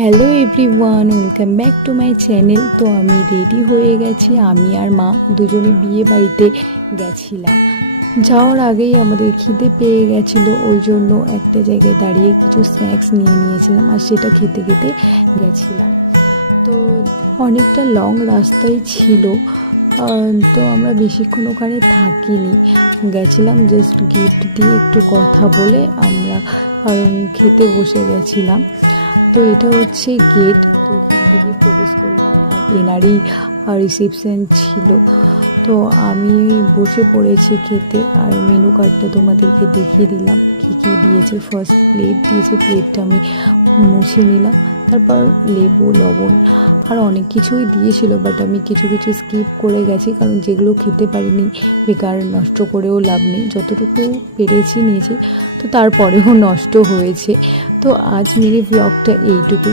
Hello everyone, welcome back to my channel. তো আমি ready হয়ে গেছি, আমি আর মা দুজনে বিয়ে বাড়িতে গেছিলাম। যাওয়ার আগেই আমাদের খিদে পেয়ে গেছিলো, ওই জন্য একটা জায়গায় দাঁড়িয়ে কিছু স্ন্যাক্স নিয়ে নিয়েছিলাম আর সেটা খেতে খেতে গেছিলাম। তো অনেকটা লং রাস্তাই ছিল, তো আমরা বেশিক্ষণ ওখানে থাকিনি, গেছিলাম জাস্ট গিফট দিয়ে একটু কথা বলে আমরা খেতে বসে গেছিলাম। তো এটা হচ্ছে গেট, তো এখান থেকে প্রবেশ করলাম আর এনারই রিসেপশন ছিল। তো আমি বসে পড়েছি খেতে আর মেনু কার্ডটা তোমাদেরকে দেখিয়ে দিলাম কী কী দিয়েছে। ফার্স্ট প্লেট দিয়েছে, প্লেটটা আমি মুছে নিলাম, তারপর লেবু, লবণ আর অনেক কিছুই দিয়েছিল, বাট আমি কিছু কিছু স্কিপ করে গেছি কারণ যেগুলো খেতে পারিনি বেকার নষ্ট করেও লাভ নেই, যতটুকু পেরেছি নিয়েছি, তো তারপরেও নষ্ট হয়েছে। তো আজ মেরে ব্লগটা এইটুকু।